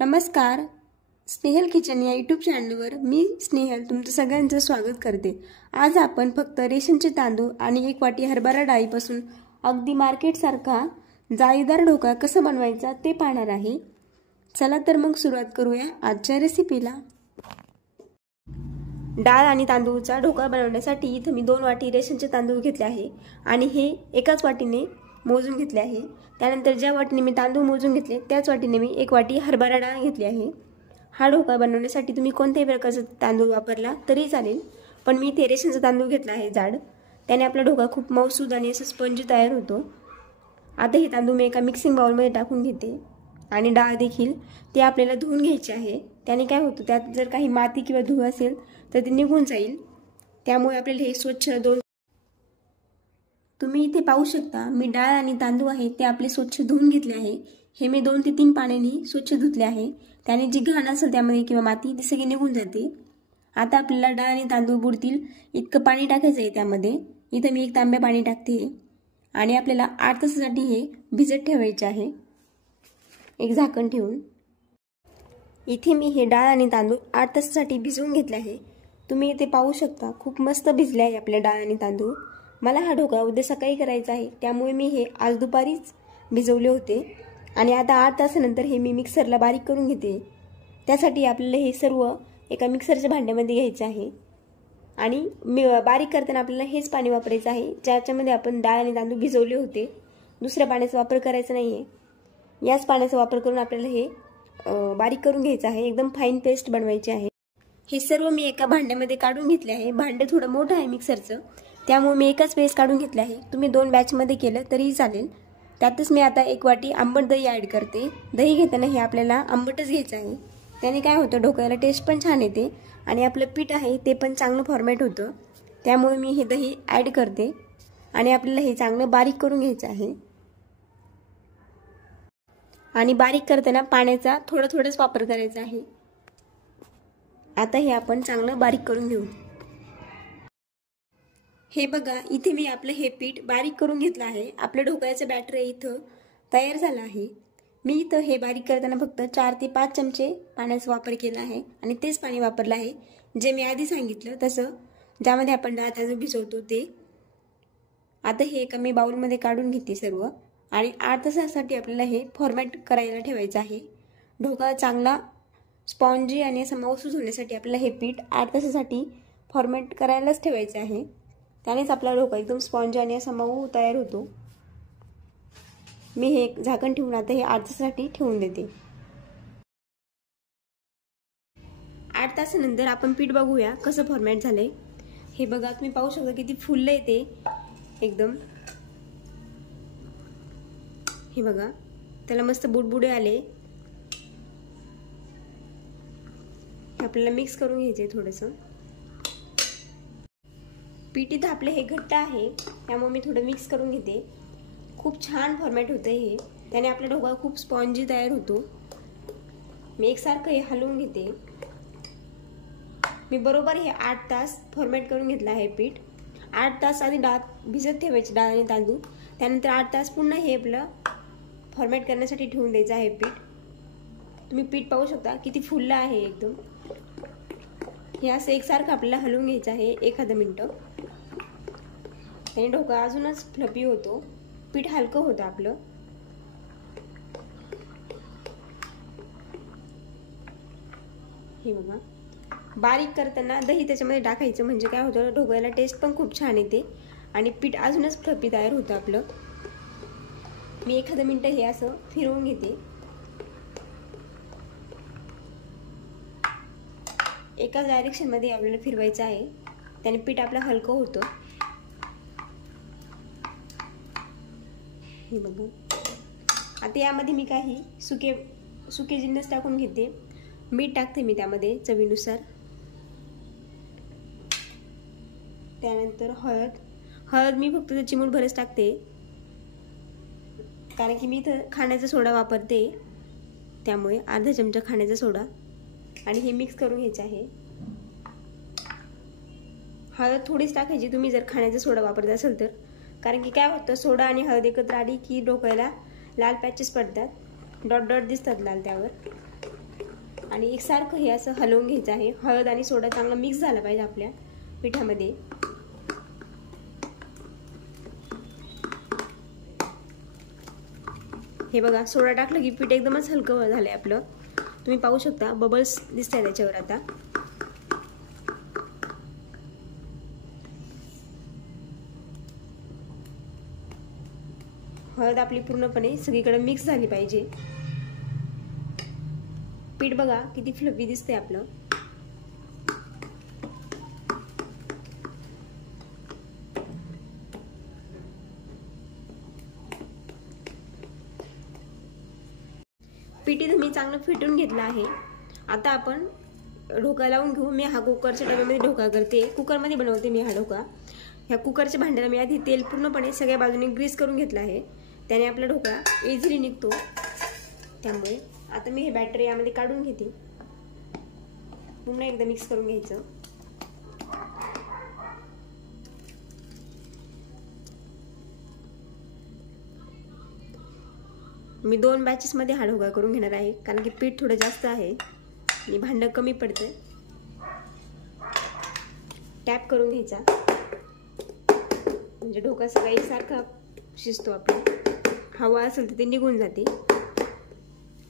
नमस्कार. स्नेहल किचन या यूट्यूब चॅनलवर मी स्नेहल तुमचं सगळ्यांचं स्वागत करते. आज आपण फक्त रेशनचे तांदूळ आणि 1 वाटी हरभरा डाळीपासून अगदी मार्केटसारखा जाळीदार ढोकळा कसा बनवायचा ते पाहणार आहे. चला तर मग सुरुवात करूया आजच्या रेसिपीला. डाळ आणि तांदूळचा ढोकळा बनवण्यासाठी इथे मी 2 वाटी रेशनचे तांदूळ घेतले आहे आणि हे एकाच वाटीने मोजून घेतले आहे. त्यानंतर ज्या वाटीने मी तांदूळ मोजून घेतले त्याच वाटीने मी 1 वाटी हरभरा डाळ घेतली आहे. हा ढोकळा बनवण्यासाठी तुम्ही कोणत्याही प्रकारचा तांदूळ वापरला तरी चालेल, पण मी इथे रेशनचा तांदूळ घेतला आहे जाड. त्याने आपला ढोकळा खूप मऊसूद आणि असं स्पंजी तयार होतो. आता हे तांदूळ मी एका मिक्सिंग बाउलमध्ये टाकून घेते आणि डाळ देखील ते आपल्याला धुवून घ्यायची आहे. त्याने काय होतं, त्यात जर काही माती किंवा धूळ असेल तर ते निघून जाईल. त्यामुळे आपल्याला हे स्वच्छ तुम्ही इथे पाहू शकता मी डाळ आणि तांदूळ आहे ते आपले स्वच्छ धुवून घेतले आहे. हे मी 2 ते 3 पाण्याने स्वच्छ धुतले आहे. त्याने जी घाण असेल त्यामध्ये किंवा माती ती सगळी निघून जाते. आता आपल्याला डाळ आणि तांदूळ बुडतील इतकं पाणी टाकायचं आहे त्यामध्ये. इथे मी 1 तांब्या पाणी टाकते आणि आपल्याला 8 तासासाठी हे भिजत ठेवायचे आहे एक झाकण ठेवून. इथे मी हे डाळ आणि तांदूळ 8 तासासाठी भिजवून घेतले आहे. तुम्ही इथे पाहू शकता खूप मस्त भिजले आहे आपले डाळ आणि तांदूळ. मला हा ढोकळा उद्या सकाळी करायचा आहे त्यामुळे मी हे आज दुपारीच भिजवले होते आणि आता 8 तासानंतर हे मी मिक्सरला बारीक करून घेते. त्यासाठी आपल्याला हे सर्व एका मिक्सरच्या भांड्यामध्ये घ्यायचं आहे आणि बारीक करताना आपल्याला हेच पाणी वापरायचं आहे ज्याच्यामध्ये आपण डाळ आणि तांदूळ भिजवले होते. दुसऱ्या पाण्याचा वापर करायचा नाही आहे. याच पाण्याचा वापर करून आपल्याला हे बारीक करून घ्यायचं आहे. एकदम फाईन पेस्ट बनवायची आहे. हे सर्व मी एका भांड्यामध्ये काढून घेतले आहे. भांडे थोडं मोठं आहे मिक्सरचं, त्यामुळे मी एकच पेस्ट काढून घेतले आहे. तुम्ही 2 बॅचमध्ये केलं तरीही चालेल. त्यातच मी आता 1 वाटी आंबट दही ॲड करते. दही घेताना हे आपल्याला आंबटच घ्यायचं आहे. त्याने काय होतं, ढोकळ्याला टेस्ट पण छान येते आणि आपलं पीठ आहे ते पण चांगलं फॉर्मॅट होतं. त्यामुळे मी हे दही ॲड करते आणि आपल्याला हे चांगलं बारीक करून घ्यायचं आहे. आणि बारीक करताना पाण्याचा थोडाच वापर करायचा आहे. आता हे आपण चांगलं बारीक करून घेऊ. हे बघा, इथे मी आपलं हे पीठ बारीक करून घेतलं आहे. आपलं ढोकळ्याचं बॅटर इथं तयार झालं आहे. मी इथं हे बारीक करताना फक्त 4 ते 5 चमचे पाण्याचा वापर केला आहे आणि तेच पाणी वापरलं आहे जे मी आधी सांगितलं तसं, ज्यामध्ये आपण डाळ तांदूळ भिजवतो ते. आता हे एका मी बाउलमध्ये काढून घेते सर्व आणि 8 तासासाठी आपल्याला हे फॉर्मॅट करायला ठेवायचं आहे. ढोकळा चांगला स्पॉन्जी आणि असं मऊसूद होण्यासाठी आपल्याला हे पीठ 8 तासासाठी फॉर्मॅट करायलाच ठेवायचं आहे. त्यानेच आपला ढोकळा एकदम स्पॉन्जी आणि असा मऊ तयार होतो. मी हे झाकण ठेवून आता हे 8 तासासाठी ठेवून देते. 8 तासानंतर आपण पीठ बघूया कसं फॉर्मॅट झालंय. हे बघा, तुम्ही पाहू शकता किती फुललंय ते एकदम. हे बघा, त्याला मस्त बुडबुडे आले. आपल्याला मिक्स करून घ्यायचंय थोडंसं. पीठ इथं आपलं हे घट्ट आहे त्यामुळे मी थोडं मिक्स करून घेते. खूप छान फॉर्मॅट होतं हे. त्याने आपला ढोकळा खूप स्पॉन्जी तयार होतो. मी एकसारखं हे हलवून घेते. मी बरोबर हे 8 तास फॉर्मॅट करून घेतलं आहे पीठ. 8 तास आधी डाळ भिजत ठेवायची, डाळ आणि तांदूळ. त्यानंतर 8 तास पुन्हा हे आपलं फॉर्मॅट करण्यासाठी ठेवून द्यायचं आहे पीठ. तुम्ही पीठ पाहू शकता किती फुललं आहे एकदम. हे असं एकसारखं आपल्याला हलवून घ्यायचं आहे 1 मिनिटं. त्याने ढोकळा अजूनच फ्लफी होतो, पीठ हलकं होतं आपलं. हे बघा, बारीक करताना दही त्याच्यामध्ये टाकायचं म्हणजे काय होतं, ढोकळ्याला टेस्ट पण खूप छान येते आणि पीठ अजूनच फ्लफी तयार होतं आपलं. मी 1 मिनिट हे असं फिरवून घेते. एकाच डायरेक्शनमध्ये आपल्याला फिरवायचं आहे, त्याने पीठ आपलं हलकं होतं. हे बघा, आता यामध्ये मी काही सुके जिन्नस टाकून घेते. मीठ टाकते मी त्यामध्ये चवीनुसार. त्यानंतर हळद मी फक्त चिमूटभरच टाकते कारण की मी इथं खाण्याचा सोडा वापरते, त्यामुळे अर्धा चमचा खाण्याचा सोडा. आणि हे मिक्स करून घ्यायचं आहे. हळद थोडीच टाकायची तुम्ही जर खाण्याचा सोडा वापरत असाल तर, कारण की काय होतं, सोडा आणि हळद एकत्र आली की ढोकळ्याला लाल पॅचेस पडतात, डॉट डॉट दिसतात लाल त्यावर. आणि एकसारखं हे असं हलवून घ्यायचं आहे। हळद आणि सोडा चांगला मिक्स झाला पाहिजे आपल्या पिठामध्ये। हे बघा, सोडा टाकलं की पीठ एकदमच हलकं झालंय आपलं। तुम्ही पाहू शकता बबल्स दिसताय त्याच्यावर आता। हळद आपली पूर्णपणे सगळीकडे मिक्स झाली पाहिजे। पीठ बघा किती फ्लफी दिसतंय आपलं। पिठी मी चांगलं फेटून घेतलं आहे। आता आपण ढोका लावून घेऊ। मी हा कुकरच्या डब्यामध्ये ढोका करते, कुकरमध्ये बनवते मी हा ढोका। ह्या कुकरच्या भांड्याला मी आधी तेल पूर्णपणे सगळ्या बाजूने ग्रीस करून घेतलं आहे, त्याने आपला ढोका इझिली निघतो। त्यामुळे आता मी हे बॅटर यामध्ये काढून घेते, पुन्हा एकदा मिक्स करून घ्यायचं। मी 2 बॅचेस मध्ये हा ढोका करून घेणार आहे, कारण की पीठ थोडं जास्त आहे आणि भांडं कमी पडतंय। टॅप करून घ्यायचा म्हणजे ढोका सगळा एकसारखा शिजतो आपला। हवा असेल तर ते निघून जाते।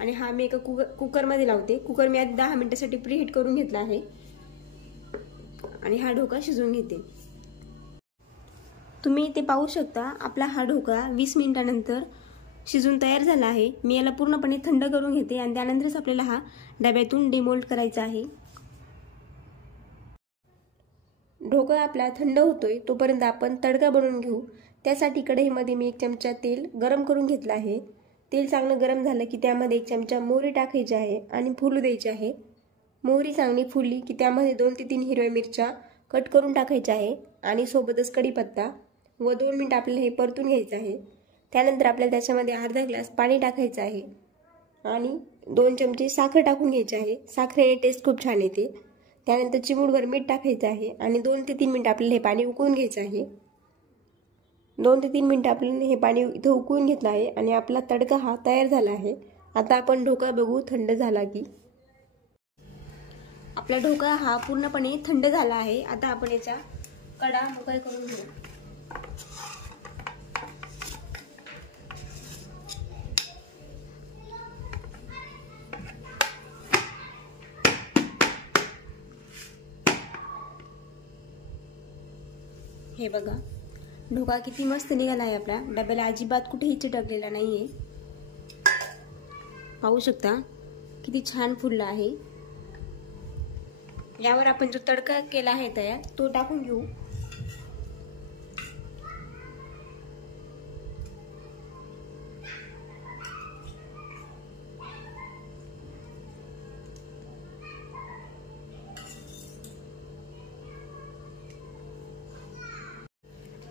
आणि हा मी एका कुकरमध्ये लावते। कुकर मी आधी 10 मिनिटांसाठी प्रीहीट करून घेतला आहे आणि हा ढोका शिजवून घेते। तुम्ही इथे पाहू शकता आपला हा ढोका 20 मिनिटांनंतर शिजून तयार झाला आहे। मी याला पूर्णपणे थंड करून घेते आणि त्यानंतरच आपल्याला हा डब्यातून डिमोल्ड करायचा आहे। ढोका आपला थंड होतोय तोपर्यंत आपण तडका बनवून घेऊ। त्यासाठी कढईमध्ये मी 1 चमचा तेल गरम करून घेतलं आहे। तेल चांगलं गरम झालं की त्यामध्ये 1 चमचा मोहरी टाकायची आहे आणि फुलू द्यायची आहे। मोहरी चांगली फुलली की त्यामध्ये 2 ते 3 हिरव्या मिरच्या कट करून टाकायच्या आहे आणि सोबतच कढीपत्ता व 2 मिनिट आपल्याला हे परतून घ्यायचं आहे। त्यानंतर आपल्याला त्याच्यामध्ये अर्धा ग्लास पाणी टाकायचं आहे आणि 2 चमचे साखर टाकून घ्यायची आहे। साखरेने टेस्ट खूप छान येते। त्यानंतर चिमूटभर मीठ टाकायचं आहे आणि 2 ते 3 मिनिट आपल्याला हे पाणी उकळून घ्यायचं आहे। 2 ते 3 मिनिट आपल्याला हे पाणी इथं उकळून घेतलं आहे आणि आपला तडका हा तयार झाला आहे। आता आपण ढोका बघू थंड झाला की। आपला ढोका हा पूर्णपणे थंड झाला आहे। आता आपण याचा कडा मोकळा करून घेऊ। हे बघा ढोका किती मस्त निघाला आहे आपला। डब्याला अजिबात कुठेही चिटकलेला नाहीये। पाहू शकता किती छान फुलला आहे। यावर आपण जो तडका केला आहे तयार तो टाकून घेऊ।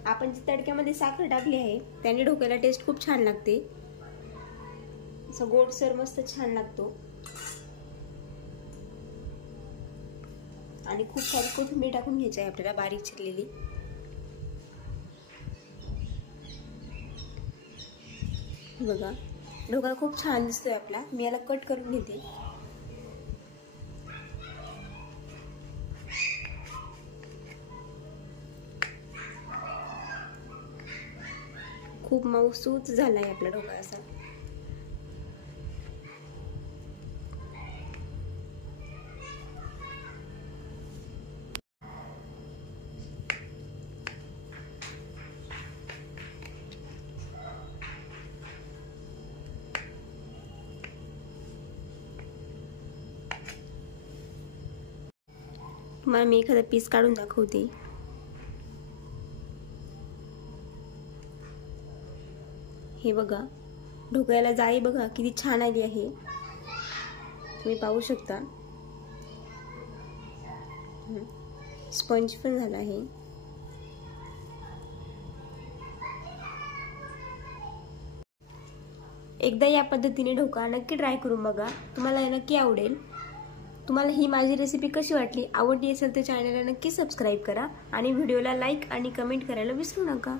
आपण जी तडक्यामध्ये साखर टाकली आहे त्याने ढोक्याला टेस्ट खूप छान लागते। असं गोडसर मस्त छान लागतो आणि खूप सारी कोथिंबीर टाकून घ्यायची आहे आपल्याला बारीक चिरलेली। बघा ढोका खूप छान दिसतोय आपला। मी याला कट करून घेते। खूप मऊसूत झालाय आपला ढोका असा। तुम्हाला मी एखादा पीस काढून दाखवते। हे बघा ढोक्याला जाळी बघा किती छान आली आहे। तुम्ही पाहू शकता स्पंज पण झाला आहे। एकदा या पद्धतीने ढोका नक्की ट्राय करून बघा, तुम्हाला हे नक्की आवडेल। तुम्हाला ही माझी रेसिपी कशी वाटली, आवडली असेल तर चॅनलला नक्की सबस्क्राइब करा आणि व्हिडिओला लाईक आणि कमेंट करायला विसरू नका।